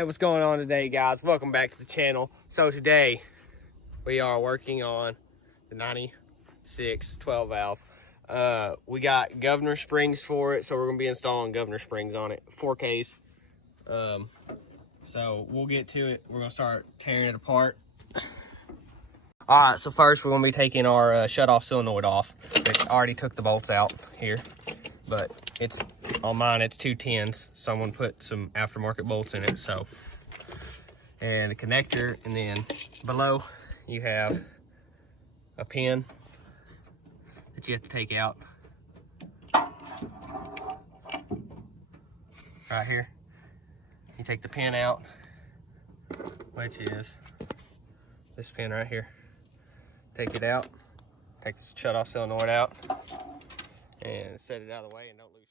Alright, what's going on today, guys? Welcome back to the channel. So today we are working on the 96 12 valve. We got governor springs for it, so we're going to be installing governor springs on it, 4Ks. So we'll get to it. We're going to start tearing it apart. Alright, so first we're going to be taking our shut-off solenoid off. It already took the bolts out here, but it's on mine, it's 210s. Someone put some aftermarket bolts in it, so. And a connector, and then below you have a pin that you have to take out. Right here. You take the pin out, which is this pin right here. Take it out, take the shut-off solenoid out, and set it out of the way and don't lose anything.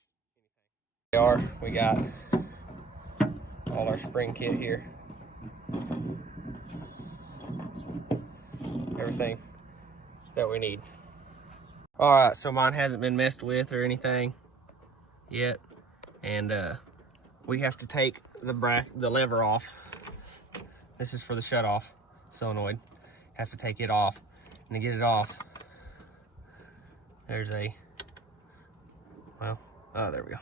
We got all our spring kit here. Everything that we need. Alright, so mine hasn't been messed with or anything yet. And we have to take the lever off. This is for the shut-off solenoid. Have to take it off. And to get it off, there's a, well, oh, there we go.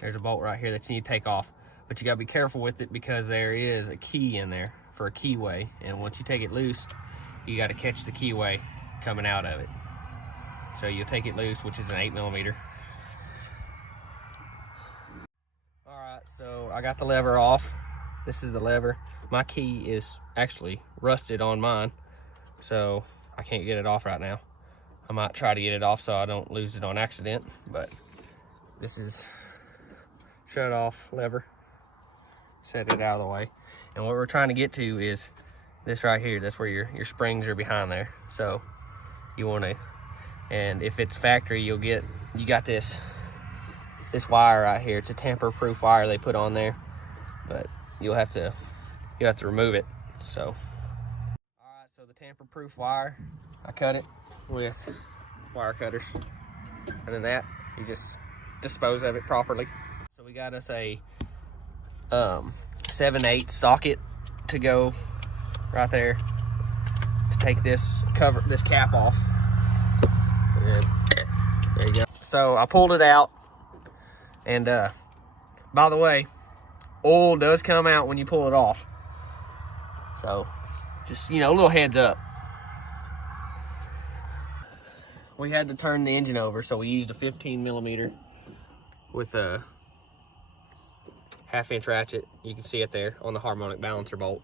There's a bolt right here that you need to take off. But you gotta be careful with it because there is a key in there for a keyway. And once you take it loose, you gotta catch the keyway coming out of it. So you'll take it loose, which is an 8mm. All right, so I got the lever off. This is the lever. My key is actually rusted on mine, so I can't get it off right now. I might try to get it off so I don't lose it on accident, but this is shut off lever. Set it out of the way. And what we're trying to get to is this right here. That's where your springs are behind there. So you want to, and if it's factory, you got this wire right here. It's a tamper-proof wire they put on there, but you'll have to remove it. So so the tamper-proof wire, I cut it with wire cutters, and then that you just dispose of it properly. So we got us a 7/8 socket to go right there to take this cap off. And there you go. So I pulled it out, and by the way, oil does come out when you pull it off. So just, you know, a little heads up. We had to turn the engine over, so we used a 15mm with a 1/2-inch ratchet. You can see it there on the harmonic balancer bolt.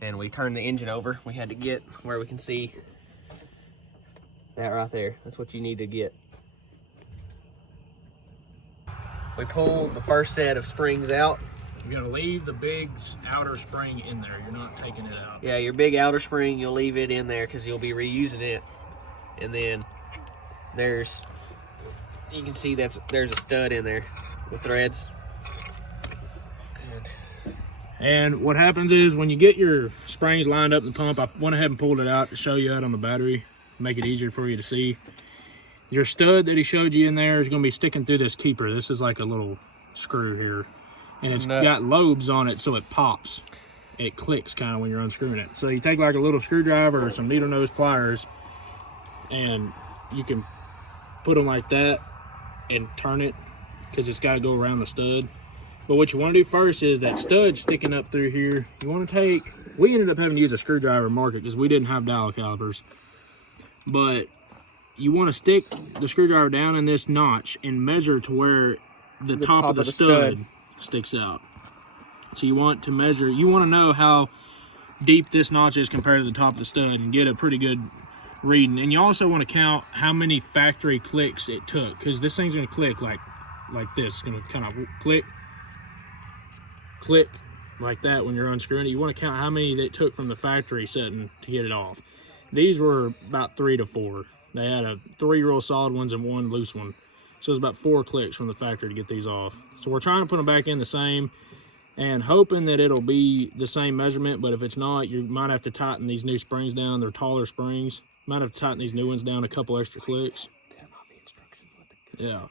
And we turned the engine over. We had to get where we can see that right there. That's what you need to get. We pulled the first set of springs out. You're gonna leave the big outer spring in there. You're not taking it out. Yeah, your big outer spring, you'll leave it in there because you'll be reusing it. And then you can see there's a stud in there with threads. And what happens is when you get your springs lined up in the pump, I went ahead and pulled it out to show you out on the battery, make it easier for you to see. Your stud that he showed you in there is gonna be sticking through this keeper. This is like a little screw here. And it's got lobes on it, so it pops. It clicks kind of when you're unscrewing it. So you take like a little screwdriver or some needle nose pliers, and you can put them like that and turn it, because it's got to go around the stud. But what you want to do first is that stud sticking up through here. You want to take, we ended up having to use a screwdriver to mark it because we didn't have dial calipers. But you want to stick the screwdriver down in this notch and measure to where the top of the stud sticks out. So you want to measure, you want to know how deep this notch is compared to the top of the stud and get a pretty good reading. And you also want to count how many factory clicks it took, because this thing's going to click like this. It's going to kind of click like that when you're unscrewing it. You want to count how many they took from the factory setting to get it off. These were about 3 to 4. They had 3 real solid ones and 1 loose one. So it's about 4 clicks from the factory to get these off. So we're trying to put them back in the same and hoping that it'll be the same measurement, but if it's not, you might have to tighten these new springs down. They're taller springs. Might have to tighten these new ones down a couple extra clicks. Yeah.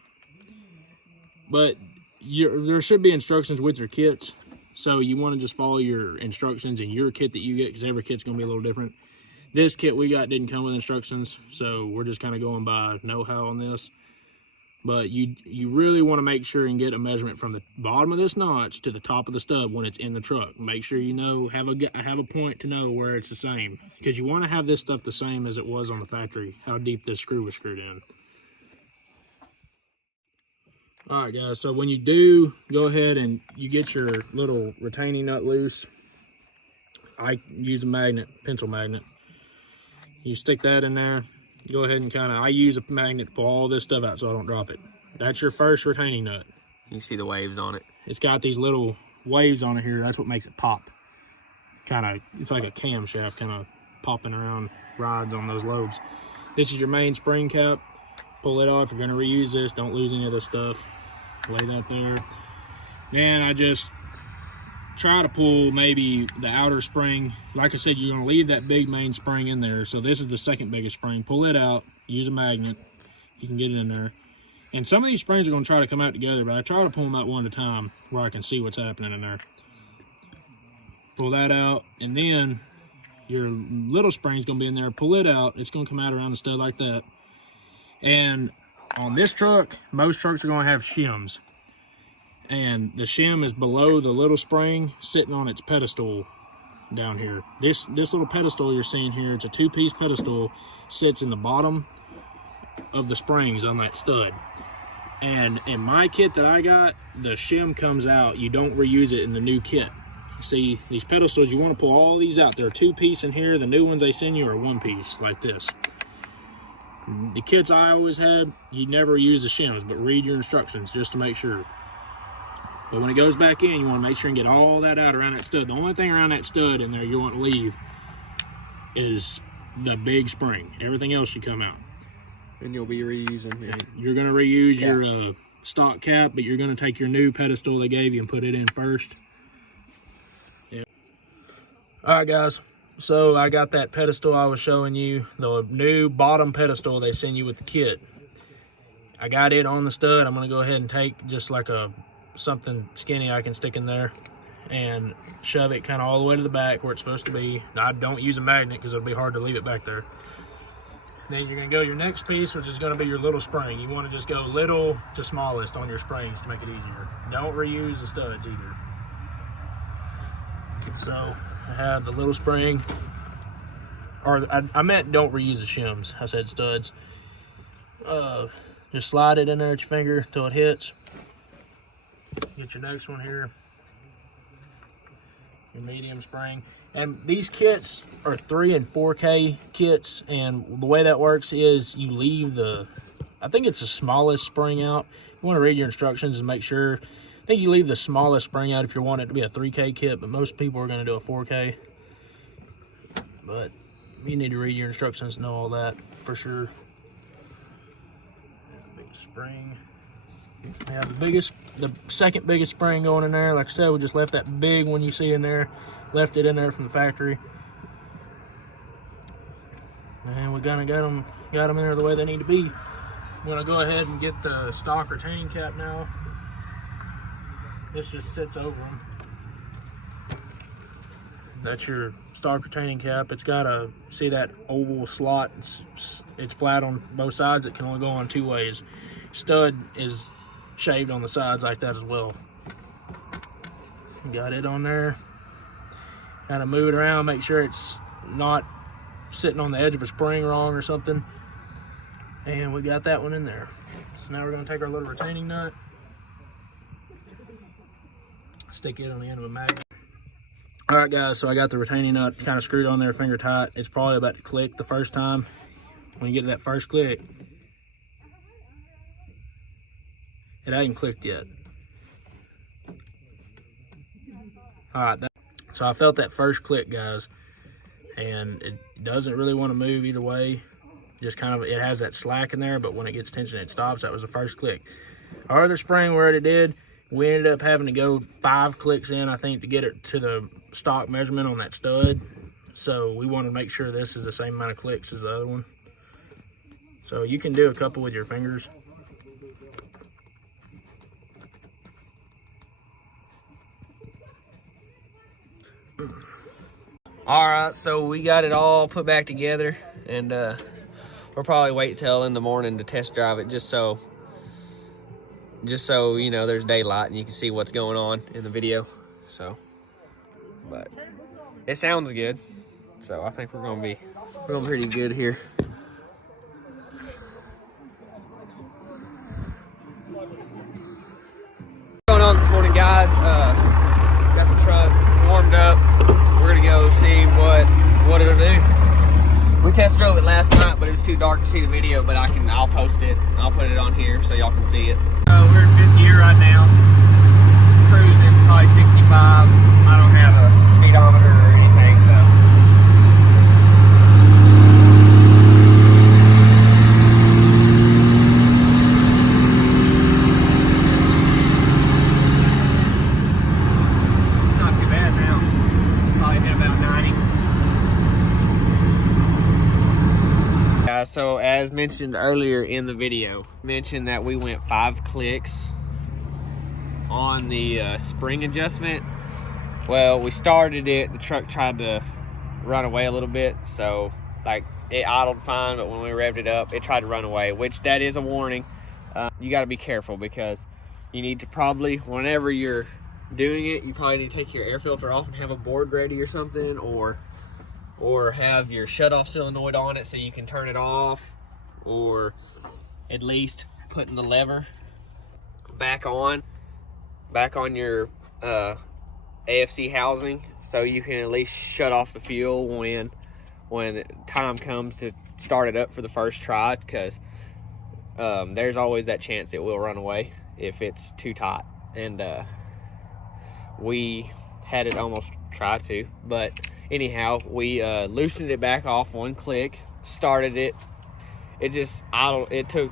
But there should be instructions with your kits. So you want to just follow your instructions in your kit that you get, because every kit's going to be a little different. This kit we got didn't come with instructions, so we're just kind of going by know-how on this. But you really want to make sure and get a measurement from the bottom of this notch to the top of the stud when it's in the truck. Make sure you know, have a point to know where it's the same, because you want to have this stuff the same as it was on the factory, how deep this screw was screwed in. All right, guys, so when you do go ahead and you get your little retaining nut loose, I use a magnet, pencil magnet. You stick that in there. Go ahead and I use a magnet to pull all this stuff out so I don't drop it. That's your first retaining nut. You see the waves on it. It's got these little waves on it here. That's what makes it pop. It's like a camshaft kind of popping around, rides on those lobes. This is your main spring cap. Pull it off. You're going to reuse this. Don't lose any of this stuff. Lay that there. Then I just try to pull maybe the outer spring. Like I said, you're going to leave that big main spring in there. So this is the second biggest spring. Pull it out. Use a magnet if you can get it in there. And some of these springs are going to try to come out together, but I try to pull them out one at a time where I can see what's happening in there. Pull that out, and then your little spring's going to be in there. Pull it out. It's going to come out around the stud like that. And on this truck, most trucks are going to have shims. And the shim is below the little spring, sitting on its pedestal down here. This little pedestal you're seeing here, it's a two-piece pedestal, sits in the bottom of the springs on that stud. And in my kit that I got, the shim comes out. You don't reuse it in the new kit. You see, these pedestals, you want to pull all these out. They're two-piece in here. The new ones they send you are one-piece, like this. The kits I always had, you never use the shims, but read your instructions just to make sure. But when it goes back in, you want to make sure and get all that out around that stud. The only thing around that stud in there you want to leave is the big spring. Everything else should come out. And you'll be reusing it. You're going to reuse your stock cap, but you're going to take your new pedestal they gave you and put it in first. Yeah. All right, guys. So I got that pedestal I was showing you, the new bottom pedestal they send you with the kit. I got it on the stud. I'm going to go ahead and take just like something skinny I can stick in there and shove it kind of all the way to the back where it's supposed to be. I don't use a magnet because it'll be hard to leave it back there. Then you're going to go your next piece, which is going to be your little spring. You want to just go little to smallest on your springs to make it easier. Don't reuse the studs either. So I have the little spring, or I meant don't reuse the shims. I said studs. Just slide it in there at your finger until it hits. Get your next one here, your medium spring. And these kits are 3 and 4K kits, and the way that works is you leave I think it's the smallest spring out. You want to read your instructions and make sure. I think you leave the smallest spring out if you want it to be a 3K kit, but most people are going to do a 4K. But you need to read your instructions to know all that for sure. Big spring. We have the second biggest spring going in there. Like I said, we just left that big one you see in there. Left it in there from the factory. And we got them in there the way they need to be. I'm going to go ahead and get the stock retaining cap now. This just sits over them. That's your stock retaining cap. It's got see that oval slot? It's flat on both sides. It can only go on 2 ways. Stud is shaved on the sides like that as well. Got it on there. Kind of move it around, make sure it's not sitting on the edge of a spring wrong or something. And we got that one in there. So now we're going to take our little retaining nut, stick it on the end of a magnet. All right, guys, so I got the retaining nut kind of screwed on there, finger tight. It's probably about to click the first time. When you get that first click, it hasn't clicked yet. All right, so I felt that first click, guys, and it doesn't really want to move either way. Just kind of, it has that slack in there, but when it gets tension, it stops. That was the first click. Our other spring, where it did, we ended up having to go 5 clicks in, I think, to get it to the stock measurement on that stud. So we want to make sure this is the same amount of clicks as the other one. So you can do a couple with your fingers. All right, so we got it all put back together, and we'll probably wait till in the morning to test drive it, just so you know there's daylight and you can see what's going on in the video. So, but it sounds good, so I think we're gonna be pretty good here. What's going on this morning, guys? Got the truck warmed up. We're gonna go see what it'll do. We test drove it last night, but it was too dark to see the video. But I'll post it. I'll put it on here so y'all can see it. We're in fifth gear right now. Just cruising, probably 65. I don't have a speedometer or anything, so. Not too bad now. Probably hit about 90. So as mentioned earlier in the video, mentioned that we went 5 clicks on the spring adjustment. Well, we started it, the truck tried to run away a little bit, so like it idled fine, but when we revved it up, it tried to run away, which that is a warning. You got to be careful, because you need to probably, whenever you're doing it, you probably need to take your air filter off and have a board ready or something, or have your shut-off solenoid on it so you can turn it off, or at least putting the lever back on your AFC housing so you can at least shut off the fuel when time comes to start it up for the first try, because there's always that chance it will run away if it's too tight. And we had it almost try to, but anyhow, we loosened it back off 1 click, started it. It just idled. It took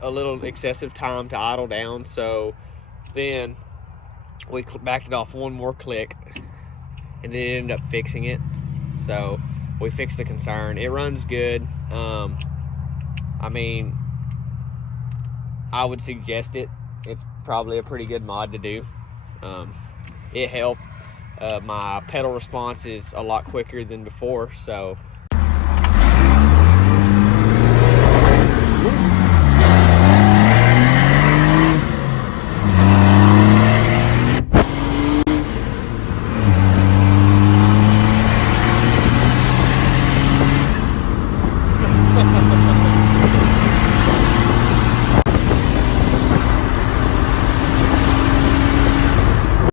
a little excessive time to idle down, so then we backed it off 1 more click, and it ended up fixing it. So we fixed the concern. It runs good. I mean, I would suggest it. It's probably a pretty good mod to do. It helped. My pedal response is a lot quicker than before, so